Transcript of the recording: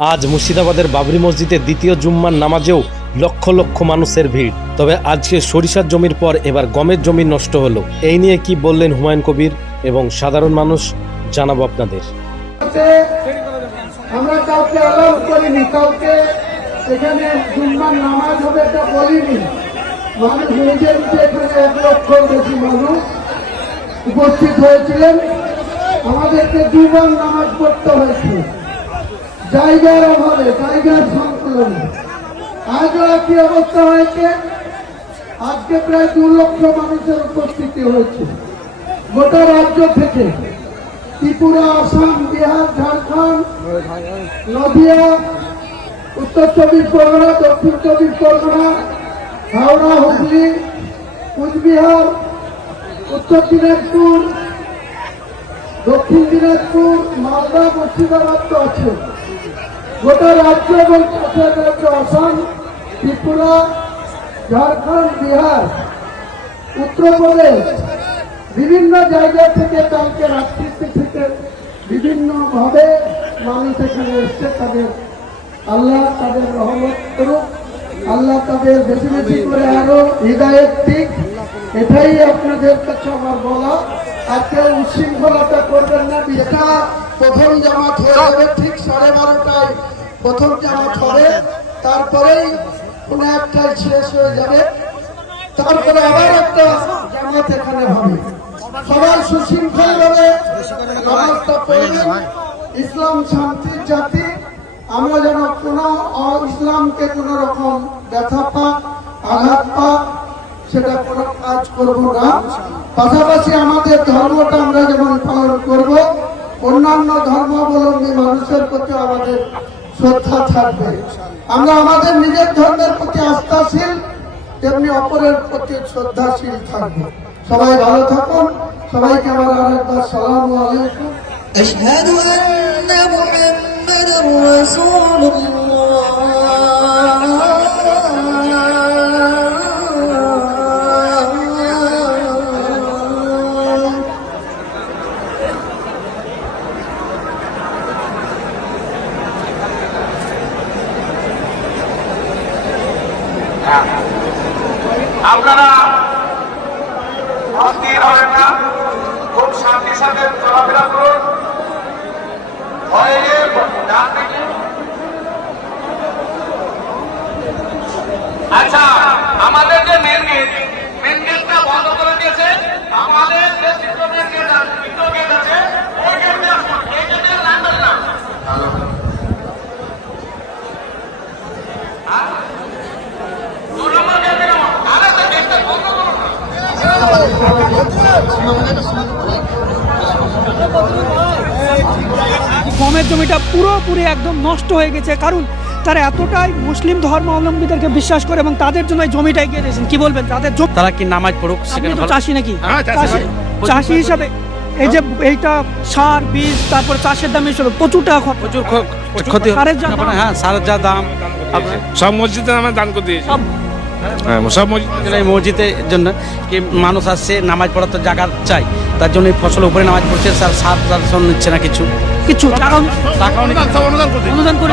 আজ মুর্শিদাবাদের বাবরি মসজিদে দ্বিতীয় জুম্মার নামাজেও লক্ষ লক্ষ মানুষের ভিড়। তবে আজকে সরিষার জমির পর এবার গমের জমি নষ্ট হলো। এই নিয়ে কি বললেন হুমায়ুন কবির এবং সাধারণ মানুষ, জানাবো আপনাদের। আমরা কাউকে অ্যালাউ করিনি, কাউকে এখানে জুম্মার নামাজ হবে এটা বলিনি। মানুষ নিজে নিজে এখানে 1 লক্ষর বেশি মানুষ উপস্থিত হয়েছিলেন। আমাদেরকে দুবার নামাজ পড়তে হয়েছে জায়গার অভাবে, জায়গার সংকুলনে। আজও একই অবস্থা হয়েছে। আজকে প্রায় 2 লক্ষ মানুষের উপস্থিতি হয়েছে গোটা রাজ্য থেকে, ত্রিপুরা, আসাম, বিহার, ঝাড়খণ্ড, নদিয়া, উত্তর 24 পরগনা, দক্ষিণ 24 পরগনা, হাওড়া, হুগলি, কুচবিহার, উত্তর দিনাজপুর, দক্ষিণ দিনাজপুর, মালদা, মুর্শিদাবাদ তো আছে। গোটা রাজ্য এবং পাশের রাজ্য আসাম, ত্রিপুরা, ঝাড়খণ্ড, বিহার, উত্তরপ্রদেশ, বিভিন্ন জায়গা থেকে কালকে রাত্রি থেকে বিভিন্নভাবে মানুষ এখানে এসছে। তাদের আল্লাহ তাদের রহমত করুক, আল্লাহ তাদের বেশি বেশি করে আরো হৃদায়ত দিক। এটাই আপনাদের কাছে আমার বলা। আজকে উচ্ছৃঙ্খলতা করবেন না। এটা প্রথম জামাত হয়ে যাবে ঠিক 12:30টায় প্রথম জামাত হবে, তারপরেই কোনো একটাই শেষ হয়ে যাবে, তারপরে আবার একটা জামাত এখানে হবে। সবাই সুশৃঙ্খল ভাবে নামাজটা পড়বেন। ইসলাম শান্তির জাতি, আমরা যেন কোনো ইসলামকে কোন রকম ব্যথা পাক, আঘাত পাক, সেটা কোনো কাজ করব না। পাশাপাশি আমাদের ধর্মটা আমরা যেমন পালন করব, অন্যান্য ধর্মাবলম্বী মানুষের প্রতি আমাদের শ্রদ্ধা থাকবে। আমরা আমাদের নিজের ধর্মের প্রতি আস্থাশীল, তেমনি অপরের প্রতি শ্রদ্ধাশীল থাকবো। সবাই ভালো থাকুন। সবাইকে আমার আরেকবার সালামু আলাইকুম। أشهد أن محمدا رسول আপনারা অস্থির হবেন না, খুব শান্তির সাথে চলাফেরা করুন। আচ্ছা, আমাদের যে মেন গেটটা বন্ধ করে দিয়েছে। আমাদের যে দ্বিতীয় গেট আছে, ওই গেট দিয়ে আসুন, এই গেটে লাগবেন না। গমের জমিটা পুরোপুরি একদম নষ্ট হয়ে গেছে, কারণ তারা এতটাই মুসলিম ধর্মাবলম্বীদেরকে বিশ্বাস করে এবং তাদের জন্য জমিটা এগিয়ে দিয়েছেন। কি বলবেন তাদের? তারা কি নামাজ পড়ুক, সেখানে চাষি নাকি? চাষি হিসাবে এই যে এইটা সার, বীজ, তারপর চাষের দাম হিসেবে প্রচুর টাকা, প্রচুর ক্ষতি। হ্যাঁ, সারের যা দাম, সব মসজিদে আমরা দান করে দিয়েছি। সব মসজিদের জন্য কি মানুষ আসছে, নামাজ পড়ার তো জায়গা চাই, তার জন্য এই ফসলের উপরে নামাজ পড়ছে। সার নিচ্ছে না, কিছু টাকাও অনুদান করে অনুদান করে